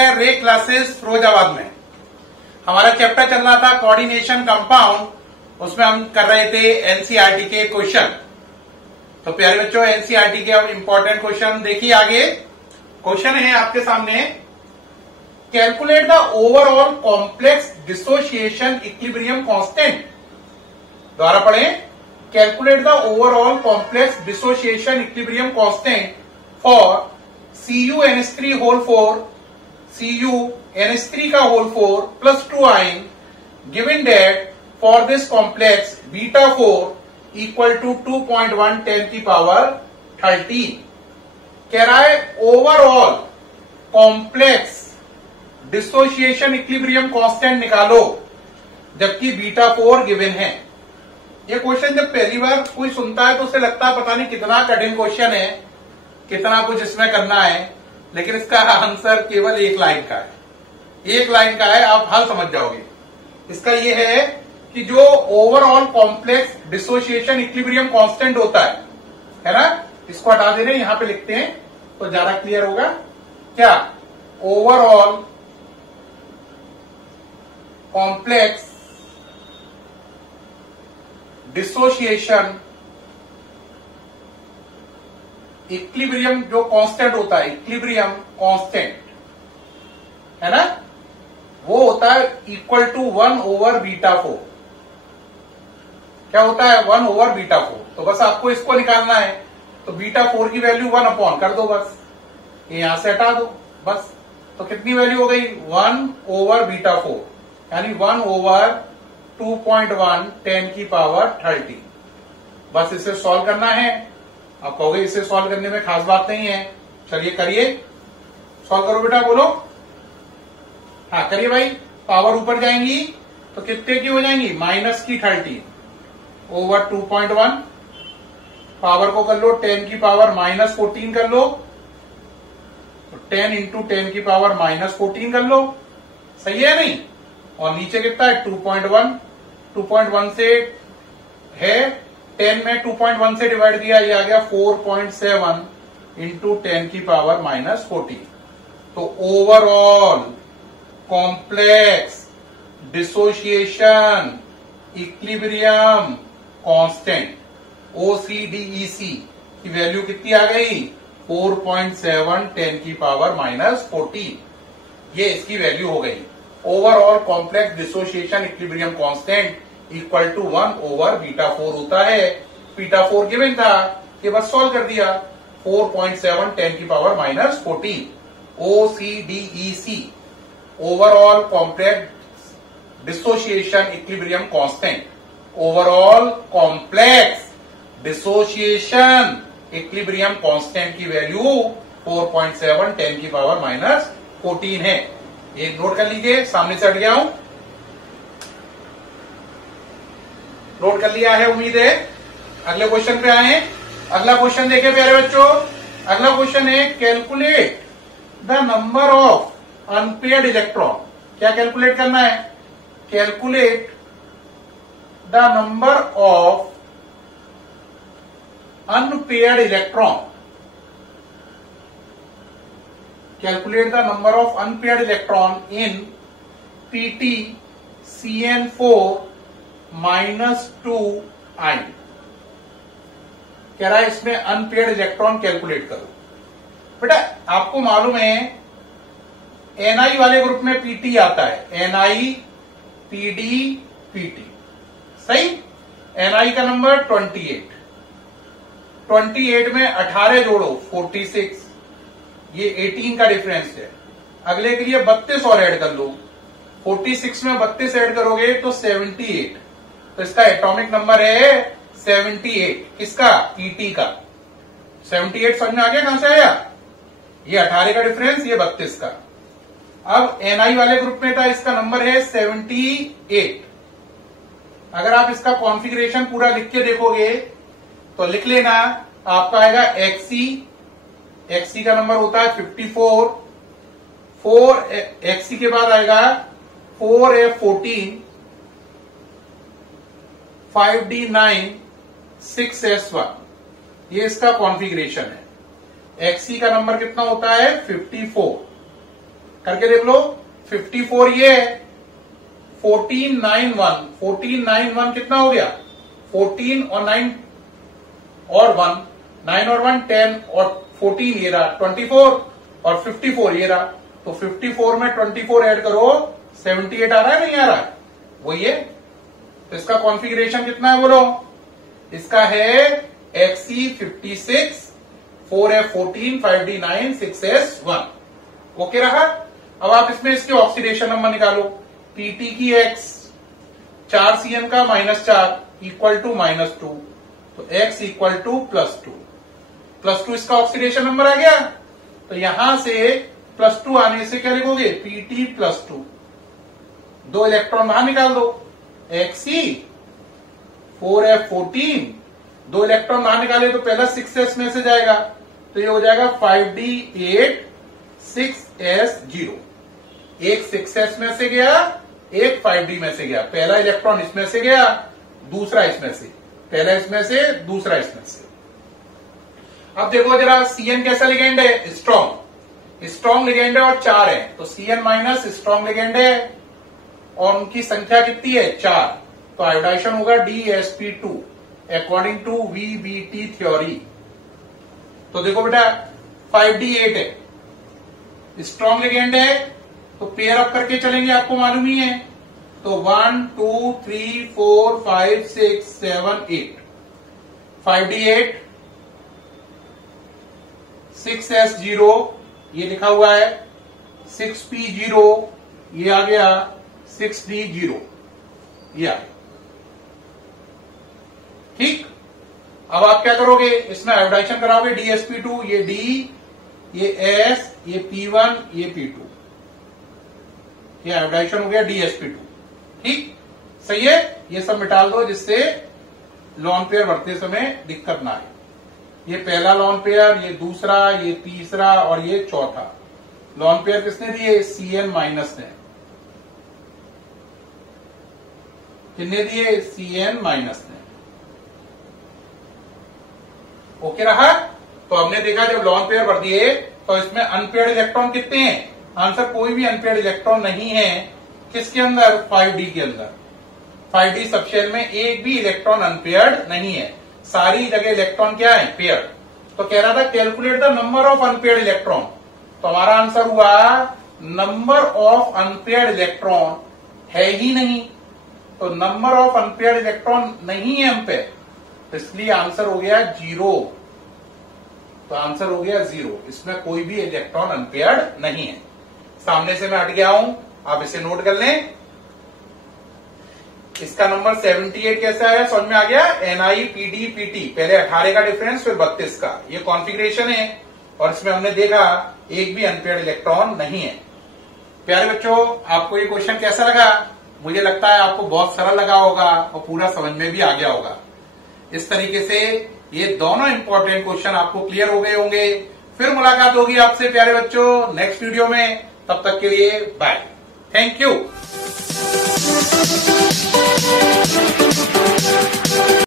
है रे क्लासेस फिरोजाबाद में। हमारा चैप्टर चल रहा था कोऑर्डिनेशन कंपाउंड, उसमें हम कर रहे थे एनसीईआरटी के क्वेश्चन। तो प्यारे बच्चों, एनसीईआरटी के अब इंपॉर्टेंट क्वेश्चन देखिए। आगे क्वेश्चन है आपके सामने, calculate the overall complex dissociation equilibrium constant. द्वारा पढ़ें, calculate the overall complex dissociation equilibrium constant for CuNH3 whole 4 CuNH3 का whole 4 plus 2 ion given that for this complex beta 4 equal to 2.1 10 की power 30। कह रहा है overall complex dissociation equilibrium constant निकालो जबकि beta 4 given है। ये क्वेश्चन जब पहली बार कोई सुनता है तो उसे लगता है पता नहीं कितना कठिन क्वेश्चन है, कितना कुछ इसमें करना है, लेकिन इसका आंसर केवल एक लाइन का है। एक लाइन का है, आप हल समझ जाओगे। इसका ये है कि जो overall complex dissociation equilibrium constant होता है ना, इसको हटा दे रहे हैं, यहां पे लिखते हैं तो ज्यादा क्लियर होगा। क्या ओवरऑल कॉम्प्लेक्स डिसोसिएशन इक्विलिब्रियम जो कांस्टेंट होता है, इक्विलिब्रियम कांस्टेंट है ना, वो होता है इक्वल टू 1 ओवर बीटा 4। क्या होता है? 1 ओवर बीटा 4। तो बस आपको इसको निकालना है, तो बीटा 4 की वैल्यू 1 अपॉन कर दो, बस ये यहां से हटा दो बस। तो कितनी वैल्यू हो गई? 1 ओवर बीटा 4, यानी 1 ओवर 2.1 10 की पावर 30। बस इसे सॉल्व करना है। आप कहोगे इसे सॉल्व करने में खास बात नहीं है, चलिए करिए, सॉल्व करो बेटा, बोलो। हाँ करिए भाई। पावर ऊपर जाएंगी तो कितने की हो जाएंगी? माइनस की 30 ओवर 2.1। पावर को कर लो 10 की पावर माइनस 14 कर लो, तो 10 इंटू 10 की पावर माइनस 14 कर लो। सही है नहीं? और नीचे कितना है? 2.1। 2.1 से है 10 में 2.1 से डिवाइड किया, ये आ गया 4.7 इंटू 10 की पावर माइनस 14। तो overall complex dissociation equilibrium constant OCDEC की वैल्यू कितनी आ गई? 4.7 10 की पावर माइनस 14। ये इसकी वैल्यू हो गई। Overall complex dissociation equilibrium constant equal to 1 over beta 4 होता है। बीटा 4 गिवन था, ये बस सॉल्व कर दिया। 4.7 10 की power minus 14 OCDEC overall complex dissociation equilibrium constant. Overall complex dissociation equilibrium constant की वैल्यू 4.7 10 की पावर माइनस 14 है। एक नोट कर लीजिए, सामने से हट गया हूं, नोट कर लिया है उम्मीद है। अगले क्वेश्चन पे आए। अगला क्वेश्चन देखिए प्यारे बच्चों। अगला क्वेश्चन है, calculate the number of unpaired electron. क्या कैलकुलेट करना है? Calculate the number of unpaired electron. Calculate the number of unpaired electron in PtCN4 -2 आइन। कह रहा है इसमें अनपेयर्ड इलेक्ट्रॉन कैलकुलेट करो। बेटा आपको मालूम है Ni वाले ग्रुप में Pt आता है, Ni Pd Pt, सही। Ni का नंबर 28। 28 में 18 जोड़ो 46, ये 18 का डिफरेंस है। अगले के लिए 32 और ऐड कर लो, 46 में 32 ऐड करोगे तो 78। तो इसका एटॉमिक नंबर है 78। किसका? Pt का। 78 समझ में आ गया? कहां से आया? ये 18 का डिफरेंस, ये 32 का। अब Ni वाले ग्रुप में था, इसका नंबर है 78। अगर आप इसका कॉन्फ़िगरेशन पूरा लिख के देखोगे तो लिख लेना, आपका आएगा Xc का नंबर होता है 54। 4 Xc के बाद आएगा 4F14, 5D9, 6S1। ये इसका कॉन्फ़िगरेशन है। Xc का नंबर कितना होता है? 54। करके देख लो। 54 ये है, 1491 कितना हो गया? 14 और 9 और 1, 9 और 1 10 और 14 ये रहा 24 और 54 ये रहा। तो 54 में 24 ऐड करो 78 आ रहा है, नहीं आ रहा है? वही है। तो इसका कॉन्फ़िगरेशन कितना है बोलो? इसका है XE 56, 4F 14, 5D 9, 6S 1। Okay रहा। अब आप इसमें इसके ऑक्सीडेशन नंबर निकालो। PT की X 4CN का -4 इक्वल टू -2, तो X इक्वल टू +2। +2 इसका ऑक्सीडेशन नंबर आ गया। तो यहां से +2 आने से क्या लिखोगे? PT +2, 2 इलेक्ट्रॉन बाहर निकाल दो। XE 4F 14, 2 इलेक्ट्रॉन बाहर निकाले तो पहला 6S में से जाएगा, तो ये हो जाएगा 5D 8, 6S 0। एक 6S में से गया, एक 5D में से गया। पहला इलेक्ट्रॉन इसमें से गया, दूसरा इसमें से, पहला इसमें से, दूसरा इसमें से। अब देखो जरा CN कैसा लिगेंड है? स्ट्रॉन्ग लिगेंड है और 4 है, तो CN माइनस स्ट्रॉन्ग लिगेंड है और उनकी संख्या कितनी है? 4। तो आयोडाइजेशन होगा DsP2 according to VBT theory. तो देखो बेटा 5D 8 है, स्ट्रॉन्ग लिगेंड है, तो पेयर अप करके चलेंगे, आपको मालूम ही है। तो 1 2 3 4 5 6 7 8, 5D 8, 6S 0 ये लिखा हुआ है, 6P 0 ये आ गया, 6D 0 ये आ गया। ठीक। अब आप क्या करोगे? इसमें आयोडाइजेशन कराओगे DsP2, ये D, ये S, ये P1, ये P2, ये आयोडाइजेशन हो गया DsP2। ठीक, सही है। ये सब मिटाल दो जिससे लॉन पेयर बढ़ते समय दिक्कत ना आए। ये पहला लॉन पेयर, ये दूसरा, ये तीसरा और ये चौथा लॉन पेयर किसने दिए? CN माइनस ने। कितने दिए? CN माइनस ने। ओके रहा। तो हमने देखा जब लॉन पेयर भर दिए तो इसमें अनपेयर्ड इलेक्ट्रॉन कितने हैं? आंसर कोई भी अनपेयर्ड इलेक्ट्रॉन नहीं है। किसके अंदर? 5D के अंदर। 5D सबशेल में एक भी इलेक्ट्रॉन अनपेयर्ड नहीं है, सारी जगह इलेक्ट्रॉन क्या है? पेयर्ड। तो कह रहा था calculate the number of unpaired electron, तो हमारा आंसर हुआ नंबर ऑफ अनपेयर्ड इलेक्ट्रॉन है ही नहीं, तो नंबर ऑफ अनपेयर्ड इलेक्ट्रॉन नहीं है अनपेयर, तो इसलिए आंसर हो गया 0। तो आंसर हो गया 0, इसमें कोई भी इलेक्ट्रॉन अनपेयर्ड नहीं है। सामने से मैं हट गया हूं, आप इसे नोट कर लें। इसका नंबर 78 कैसा है? समझ में आ गया? NiPdPt, पहले 18 का डिफरेंस फिर 32 का, ये कॉन्फ़िगरेशन है और इसमें हमने देखा एक भी अनपेयर्ड इलेक्ट्रॉन नहीं है। प्यारे बच्चों, आपको ये क्वेश्चन कैसा लगा? मुझे लगता है आपको बहुत सरल लगा होगा और पूरा समझ में भी आ गया होगा। इस तरीके से ये दोनों इंपॉर्टेंट क्वेश्चन आपको क्लियर हो गए होंगे। फिर मुलाकात होगी आपसे प्यारे बच्चों नेक्स्ट वीडियो में। तब तक के लिए बाय, थैंक यू।